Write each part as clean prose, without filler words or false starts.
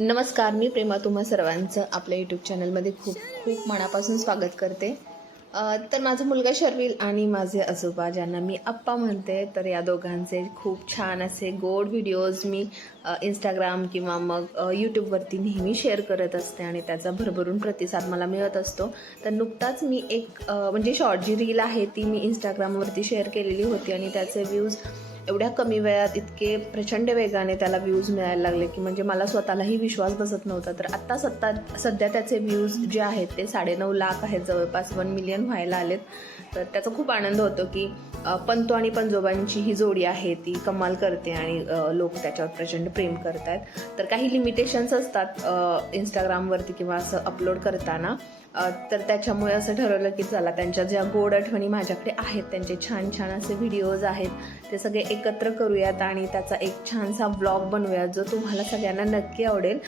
नमस्कार, मी प्रेमा तुम्हा सर्वांचं आपल्या यूट्यूब चॅनलमध्ये खूप खूप मनापासून स्वागत करते. तर माझा मुलगा शर्विल आणि माझे आजोबा ज्यांना मी आप्पा म्हणते, तर या दोघांचे खूप छान असे गोड व्हिडिओज मी इंस्टाग्राम किंवा मग यूट्यूबवरती नेहमी शेअर करत असते आणि त्याचा भरभरून प्रतिसाद मला मिळत असतो. तर नुकताच मी एक म्हणजे शॉर्ट जी रील आहे ती मी इंस्टाग्रामवरती शेअर केलेली होती आणि त्याचे व्ह्यूज एवढ्या कमी वेळात इतके प्रचंड वेगाने त्याला व्ह्यूज मिळायला लागले की म्हणजे मला स्वतःलाही विश्वास बसत नव्हता. तर आत्ता सध्या त्याचे व्ह्यूज जे आहेत ते 9.5 लाख आहेत, जवळपास 1 मिलियन व्हायला आलेत. तर त्याचा खूप आनंद होतो की पंतू आणि पंजोबांची ही जोडी आहे ती कमाल करते आणि लोक त्याच्यावर प्रचंड प्रेम करत आहेत. तर काही लिमिटेशन्स असतात इंस्टाग्रामवरती किंवा असं अपलोड करताना, तर त्याच्यामुळे असं ठरवलं की चला त्यांच्या ज्या गोड आठवणी माझ्याकडे आहेत, त्यांचे छान छान असे व्हिडिओज आहेत ते सगळे एकत्र करूयात आणि त्याचा एक छानसा व्लॉग बनवूयात जो तुम्हाला सगळ्यांना नक्की आवडेल.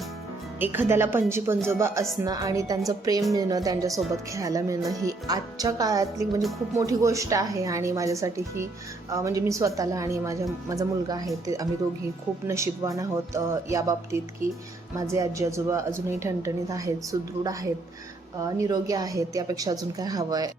एखाद्याला पणजी पंजोबा असणं आणि त्यांचं प्रेम मिळणं, त्यांच्यासोबत खेळायला मिळणं ही आजच्या काळातली म्हणजे खूप मोठी गोष्ट आहे आणि माझ्यासाठी ही म्हणजे मी स्वतःला आणि माझा मुलगा आहे ते आम्ही दोघी खूप नशीबवान आहोत या बाबतीत की माझे आजी आजोबा अजूनही ठणठणीत आहेत, सुदृढ आहेत, निरोगी आहेत. यापेक्षा अजून काय हवं आहे.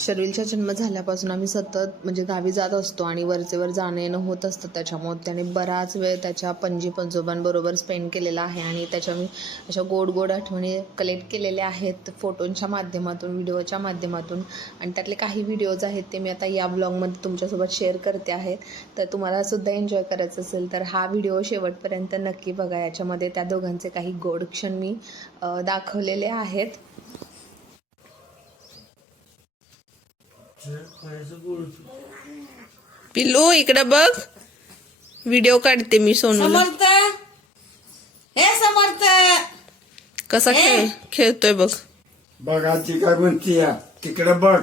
शर्विलचा जन्म झाल्यापासून आम्ही सतत म्हणजे गावी जात असतो आणि वरचेवर जाणं येणं होत असतं. त्याच्यामुळे त्याने बराच वेळ त्याच्या पणजी पंजोबांबरोबर स्पेंड केलेला आहे आणि त्याच्या मी अशा गोड गोड आठवणी कलेक्ट केलेल्या आहेत फोटोंच्या माध्यमातून, व्हिडिओच्या माध्यमातून. आणि त्यातले काही व्हिडिओज आहेत ते मी आता या ब्लॉगमध्ये तुमच्यासोबत शेअर करते आहे. तर तुम्हाला सुद्धा एन्जॉय करायचं असेल तर हा व्हिडिओ शेवटपर्यंत नक्की बघा. याच्यामध्ये त्या दोघांचे काही गोड क्षण मी दाखवलेले आहेत. पिल्लू इकडं बघ, व्हिडिओ काढते मी सोनू. हे समर्थ कसा खेळतोय बघ. बघाची काय म्हणती या तिकडे बघ,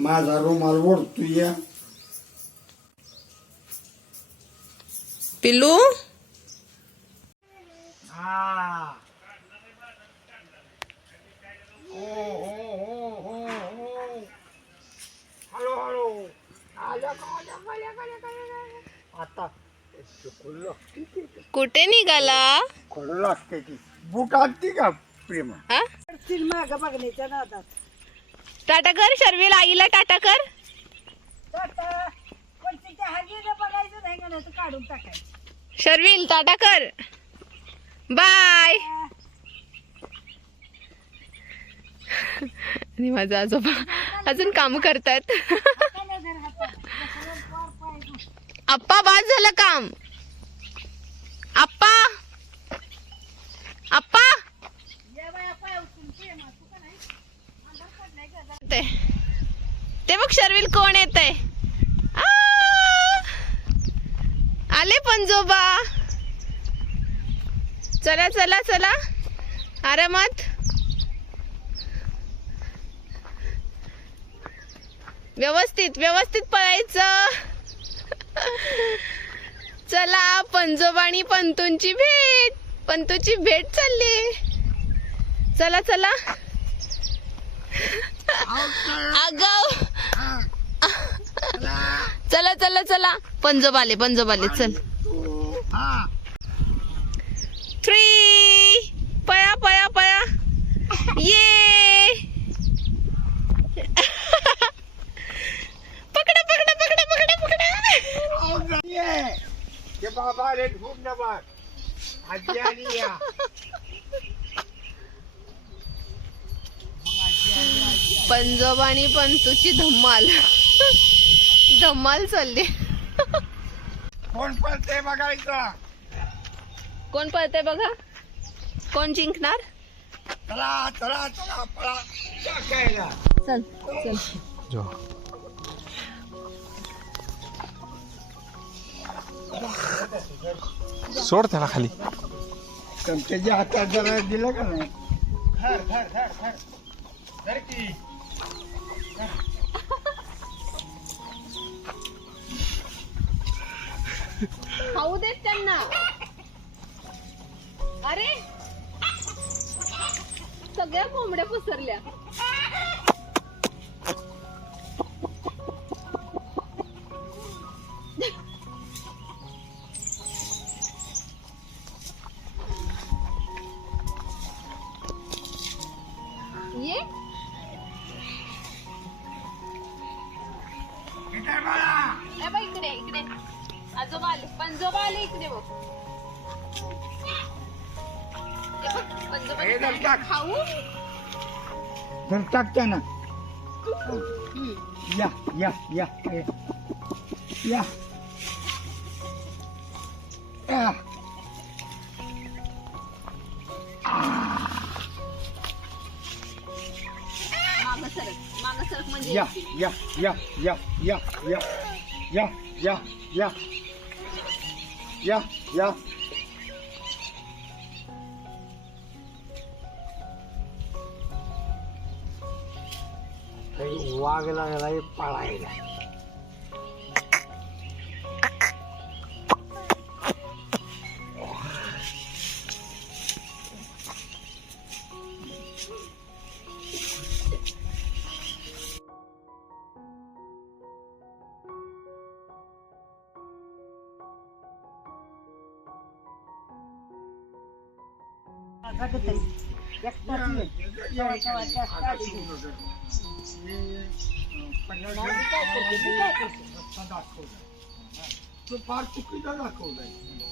माझा रुमाल ओढतो या. पिल्लू आता कुठे निघाला? खडू लागते ती बुट आणती का प्रेमा? माग बघण्याच्या नादात टाटा कर शर्विल, आईला टाटा कर. पण तिच्या हागीला बघायचं नाही का, नाही तर काढून टाकायचं. शर्विल टाटा कर, बाय. आणि माझा आजोबा अजून काम करतायत. आप्पा बाद झालं काम. आप्पा आप्पा ते बघ शर्विल कोण येत आहे. आले पंजोबा. चला चला चला आरामात. व्यवस्थित व्यवस्थित पळायचं. चला पंजोबा आणि पंतूंची भेट, पंतूची भेट चालली. चला चला आगाव. चला चला चला पंजोबाले चल. 3 पया पया पया ये. पकडा पकडा पकडा पकडा पकडा. ये बाबा रे खूप नबार आजी आली या. पंजोबा आणि पंतूची धम्माल धम्माल चालली. कोण पळते बघायचं. कोण पळतंय बघा, कोण जिंकणार. चला चला चला पळा टाकायला. चल चल. सोड त्याला खाली. चमच्याच्या हातात जरा दिलं का नाही. खाऊ देत त्यांना. अरे सगळ्या कोंबड्या पसरल्या. हे जर टाक खाऊ जर टाकते ना या या या या या मागं सरक म्हणजे या या या या या या या या या या या वाघ लागलाय पळायला तो फार चुकीचा दाखवलाय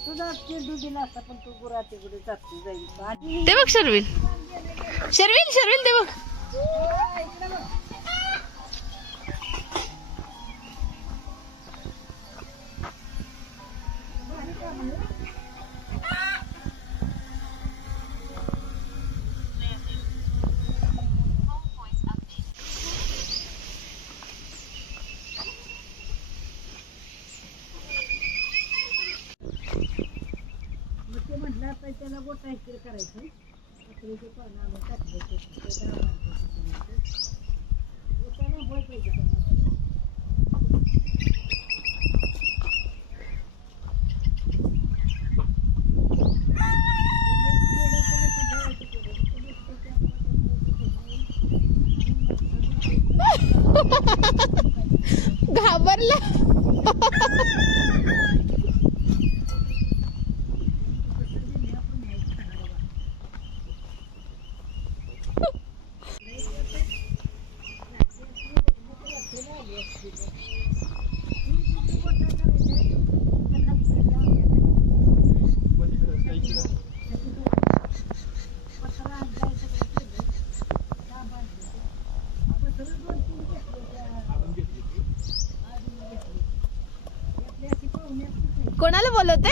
तुझा चेंडू दिला असता पण तू गुराते गुडे जातो जाईल ते बघ शर्विल शर्विल शर्विल ते बघ मग ते म्हटलं आता त्याला गोटा इकडे करायचं पत्र्याचे पानं आम्ही टाकले गोटाला भोय पाहिजे घाबरला कोणाला बोलवते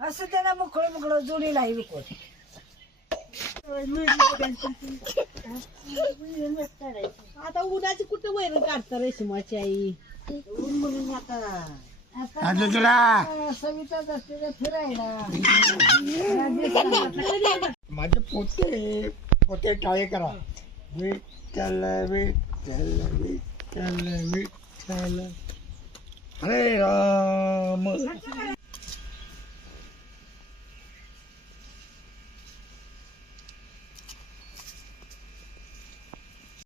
असं त्याला मोकळं मोकळं जोडीला आहे विकत आता उन्हाची कुठं वैर काढता रेशमाची आई ऊन म्हणून आता सविता जाते फिरायला माझे पोते पोते टाळे करा विठ्ठल विठ्ठल विठ्ठल विठ्ठल हरे राम